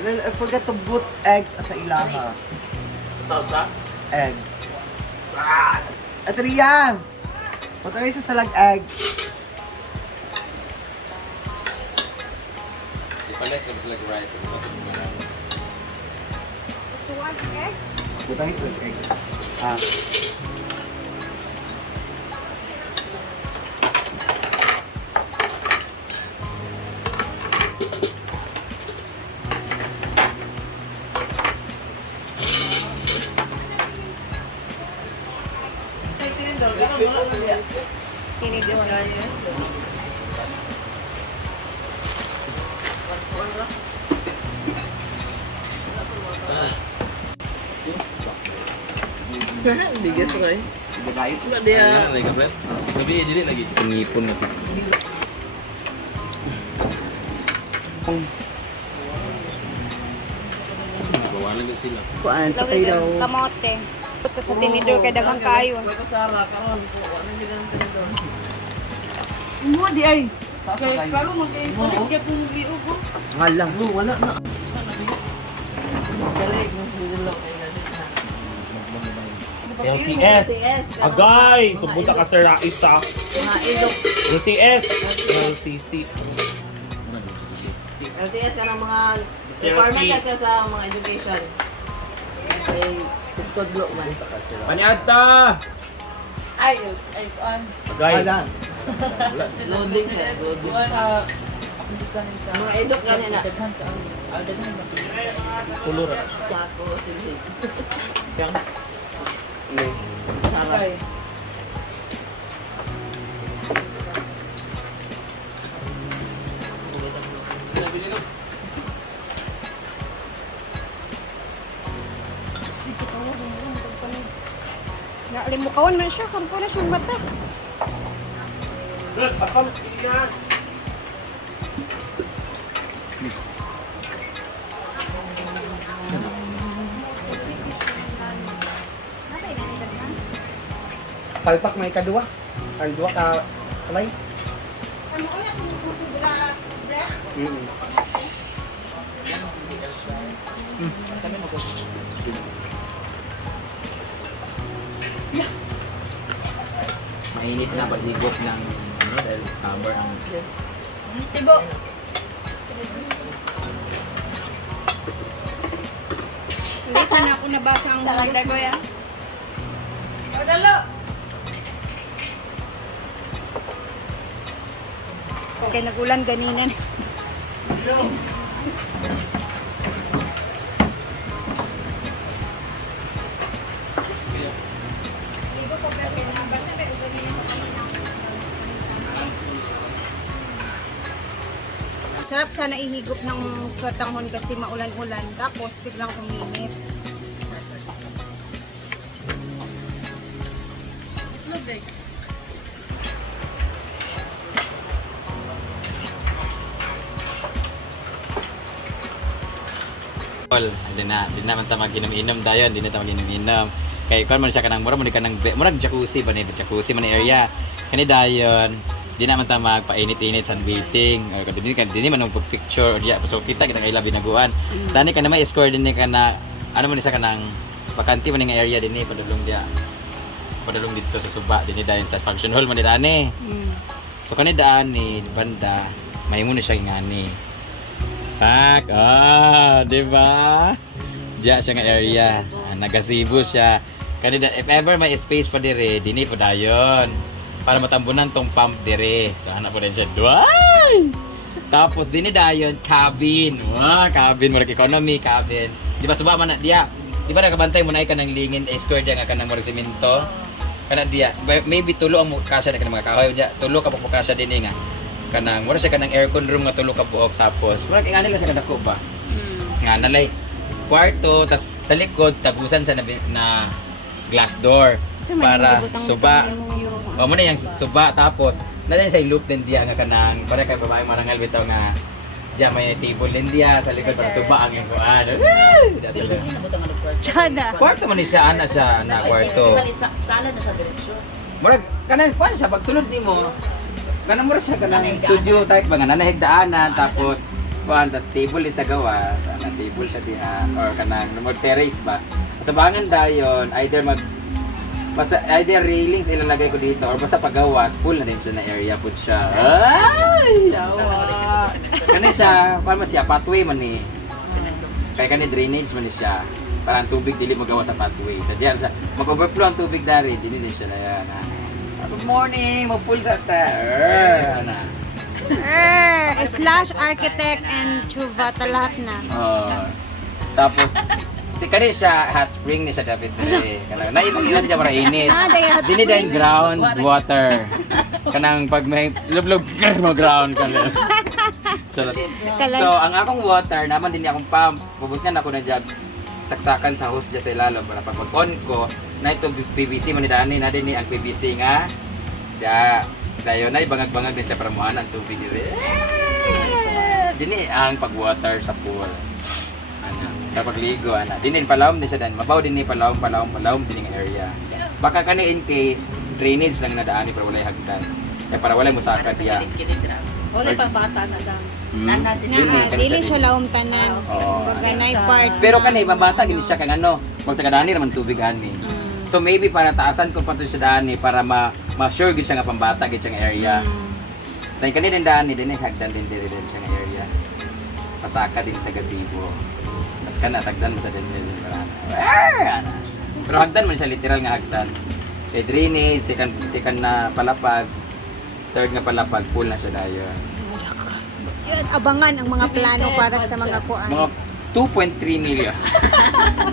And then I forgot to put egg sa ilaha. Salsa? Egg. At Ria! Punta rin sa salag egg. Unless it was like rice. Punta rin sa salag egg. Ah. Tinidis ka yun. Bigas nga eh. Hindi kahit. Wala dia. Ayan, lagi ka, friend. Gabi, dili lagi. Pangipon na. Bawalan ka sila. Kuan, Lawid ang kamote. Ito sa tinidor kay daghang kayo. May kutsara, karon po. Ano din ang tinidor? Mo di ay. Kay karon mag-ipolis kay pung liog ko. Ngalang. Wala na. Galing, nilalaw kayo na dito. LTS. Agay! Subuta ka Sir Raisa. Mga ilok. LTS. LTC. LTS ka ng mga requirements kasi sa mga education. Ay, tutudlo man. Paniadta! Ay kuan. Agay. Ngalang. Loading siya, loading. Mga eduk ka na. Tulo ra. Sako, silhig. Ay. Nalimukawan man siya, kampo na siyang mata. Good, papalas yan. Palpak may kadua. Ang dua ka kamay. Mainit na paghigop ng dahil scammer ang Tibo. Hindi pa na ako nabasa ang maganda ko ya. Dalo. Kaya nagulan ganina. Sarap sana ihigop ng swatanghon kasi maulan-ulan. Tapos biglang uminit. Di na man ta mag-inom-inom dayon, di na ta mag-inom-inom. Kay kon man siya kanang mura mo di kanang murag jacuzzi ba ni jacuzzi man area. Kani dayon, di na man ta magpainit-init sunbathing. Or di man mag picture or diya so kita kitang ila binaguan. Tani ka na may score din ni kana ano man siya kanang bakanti man nga area din ni padulong dia. Padulong dito sa Suba, din dayon sa function hall man ni dani. So kani daan ni banda may muna siya ngani. Pak, di ba? Diya siya nga area. Nagasibo siya. Kanina, if ever may space pa dire, dini po dayon. Para matambunan tong pump dire. So, hanap po din siya. Duay! Tapos, dini dayon, cabin. Wow, cabin. Murag economy, cabin. Di ba, suba man na, diya. Di ba, nakabantay mo na ka ng lingin, square diya nga ka ng murag simento. Kana diya, maybe tulo ang kasya na ka ng mga kahoy. Diya, tulo ka po kasya din nga. Kanang mura siya kanang aircon room nga tulo ka buok tapos mura kay nila sa kadako ba nga nalay kwarto tas sa likod tagusan sa na glass door para suba o mo na yung suba tapos nalay sa loop din diya nga kanang para kay babae marangal bitaw nga diya may table din diya sa likod para suba ang yung kuan Tsada. kwarto man ni siya ana kwarto Sala na siya diretsyo. mura kanang kuan siya pagsulod nimo Ganun mo rin siya, ganang studio type ba nga, nanahigdaanan, tapos, kuhan, tas table din sa gawas, table siya diha, or kanang, terrace ba. At abangan dayon, basta either railings ilalagay ko dito, or basta pagawas, full na din siya na area, put siya. Ay! Yawa! Kani siya, paano siya, pathway man ni. Kaya kani drainage man ni siya. Parang tubig dili magawa sa pathway. So diyan siya, mag-overflow ang tubig dari, dili din siya na yan. Good morning, mag-pool sa ta. Slash architect and chuvata lahat na. Tapos, kani siya, hot spring ni siya dapat dili. Kanang naibang ilan siya para init. Dini din ground water. Kanang pag may lublog mo ground ka lang. So, ang akong water, naman din akong pump. Pabutyan ako na dyan, saksakan sa hose dyan sa ilalo. Para pag on ko, na ito PVC man ni Dani, na din ni ang PVC nga. Dayon na, bangag-bangag din siya para muhan ang tubig. Dini ang pag-water sa pool. Kapag ligo, dinin palawom din siya dan. Mabaw din ni palawom din yung area. Baka kani in case, drainage lang nadaani para walay hagdan. Para walay musaka diya. Wala pa bata na lang. Dili siya laom tanan. Bagay part. Pero kani mabata gini siya kang ano, pag tagadani naman tubig ani. So maybe para taasan ko pa to siya dani para ma-sure gid siya nga pambata gid siya nga area. Dahil kani din dani din hagdan din siya nga area. Pasaka din sa gazebo. Mas kana sagdan mo sa din pero hagdan man siya literal nga hagdan. Kay drainage, second na palapag, third nga palapag, full na siya dayon. Yun, abangan ang mga plano para sa mga kuan. Mga 2.3 million.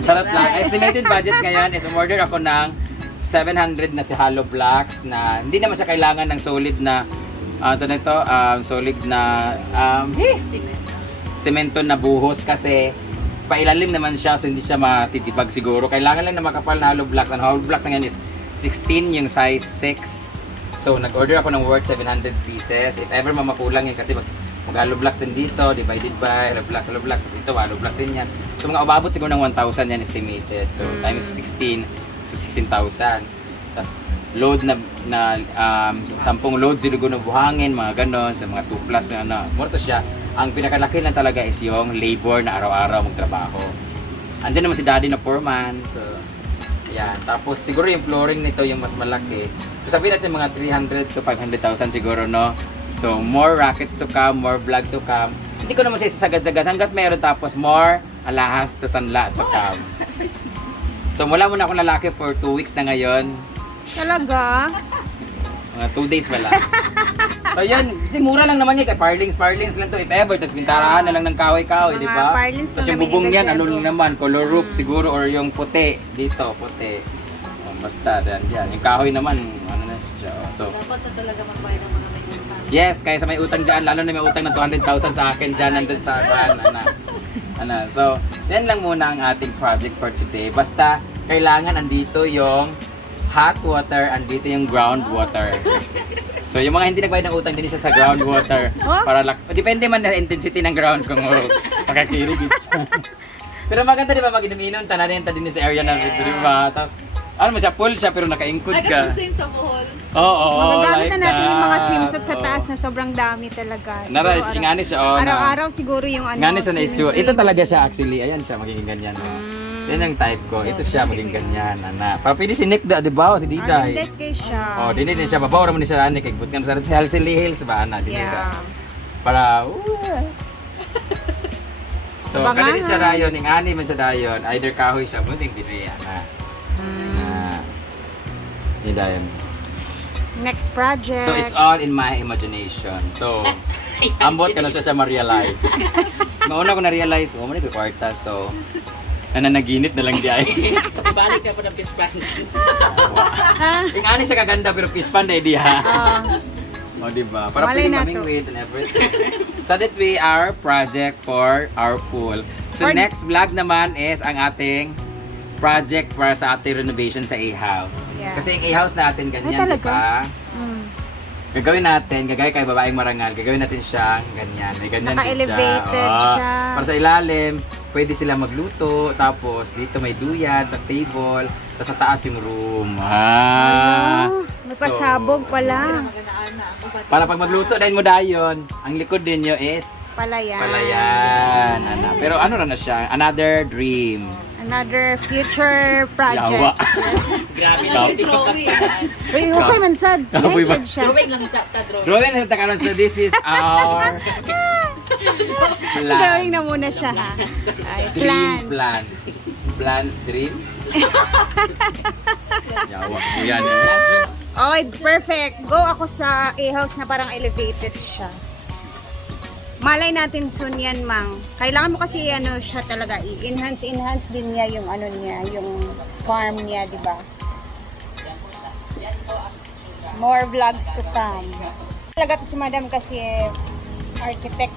Charot lang. Estimated budget ngayon is umorder ako ng 700 na si hollow blocks na hindi naman siya kailangan ng solid na solid na semento na buhos kasi pailalim naman siya so hindi siya matitibag siguro. Kailangan lang na makapal na hollow blocks. Ang hollow blocks ngayon is 16 yung size 6. So nag-order ako ng worth 700 pieces. If ever mamakulang yun kasi mag-hollow blocks din dito, divided by hollow blocks, tapos ito hollow blocks din yan. So mga umabot siguro ng 1,000 yan estimated. So times 16, so 16,000. Tapos load na 10 load siguro na buhangin, mga ganon, sa mga 2 plus na ano. Mura to siya. Ang pinakalaki lang talaga is yung labor na araw-araw magtrabaho. Andiyan naman si daddy na foreman. So, yan. Tapos siguro yung flooring nito yung mas malaki. So, sabihin natin mga 300 to 500,000 siguro, no? So, more rackets to come, more vlog to come. Hindi ko naman siya sasagad-sagad hanggat meron tapos more alahas to sanla to come. So, wala muna akong lalaki for 2 weeks na ngayon. Talaga? Mga 2 days wala. So yan, mura lang naman yan. Kaya parlings lang to if ever. Tapos bintarahan na lang ng kahoy-kahoy, di ba? Parlings Tapos lang yung namin bubong yan, ano i-reserve. lang naman, color roof siguro or yung puti. Dito, puti. Basta, yan. Yung kahoy naman, ano na siya. So, Dapat na talaga magbayad ng mga may utang. yes, kaya sa may utang dyan, lalo na may utang ng 200,000 sa akin dyan, nandun sa So, yan lang muna ang ating project for today. Basta, kailangan andito yung hot water, andito yung groundwater. So, yung mga hindi nagbayad ng utang, din siya sa groundwater. Para depende man na intensity ng ground kung pagkakirig siya. Pero maganda di ba pag inom-inom, tananin din sa area na dito, di ba? Tapos, ano mo siya, full siya pero naka-include ka. Same sa Bohol. Oo, Magagamit na like natin yung mga that. swimsuit sa Oo. taas na sobrang dami talaga. Nara, Siguro ingani siya, oh. Araw-araw siguro yung ano. Ingani siya na issue. swim. Ito talaga siya actually. Ayan siya, magiging ganyan. Oh. Yan ang type ko. Ito siya, magiging ganyan. Ana. Para pwede si Nick da, di ba? O si Diday. Arndet kay siya. Oh, dili din siya. Babaw naman ni siya, Nick. But nga, sa Healthy Hills ba, Ana? Dili Yeah. ba? Para, So, Abangan. kanina siya dayon, ingani man siya dayon. Either kahoy siya, muling dinaya. Hindi dayon. Next project. So, it's all in my imagination. So, ambot ka na siya ma-realize. Mauna ko na-realize, oh, mali ko kwarta. So, nananaginit na lang di ay. Balik ka pa ng fish pan. Ingani siya kaganda pero fish pan na di ha. O diba? Para Malay pwedeng na kaming to. wait and everything. So that way our project for our pool. So For- next vlog naman is ang ating project para sa ating renovation sa A-house. Yeah. Kasi yung A-house natin ganyan, Ay, di ba? Mm. Gagawin natin, gagawin kay babaeng marangal, gagawin natin siyang ganyan. May ganyan din Naka-elevated Oo. siya. Para sa ilalim, pwede sila magluto, tapos dito may duyan, tapos table, tapos sa taas yung room. May pasabog pala. Para pag magluto dahil mo dayon, ang likod din nyo is Palayan. palayan. Ana. Pero ano na siya? Another dream. Another future project. Yawa. Grabe Ikaw. Uy, okay man sad. Uy, ba? Nice sad siya. Drawing na takaroon. So this is our plan. Drawing na muna siya ha. Ay, plan. Dream plan. Plans dream. Yawa mo yan. Okay, perfect. Go ako sa A-house na parang elevated siya. Malay natin soon yan, Mang. Kailangan mo kasi ano siya talaga, i-enhance din niya yung ano niya, yung farm niya, di ba? More vlogs to come. Talaga to si Madam kasi architect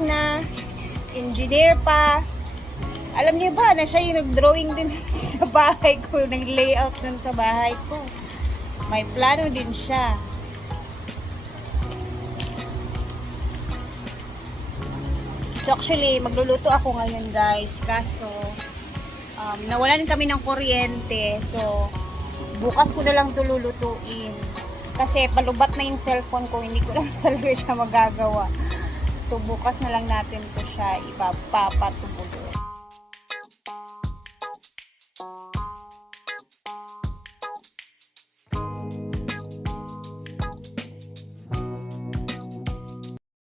na, engineer pa. Alam niyo ba na siya yung nag-drawing din sa bahay ko, nag-layout din sa bahay ko. May plano din siya. So actually, magluluto ako ngayon guys, kaso nawalan kami ng kuryente. So, bukas ko na lang ito lulutuin. Kasi palubat na yung cellphone ko, hindi ko lang talaga siya magagawa. So, bukas na lang natin ito siya ipapatubulo.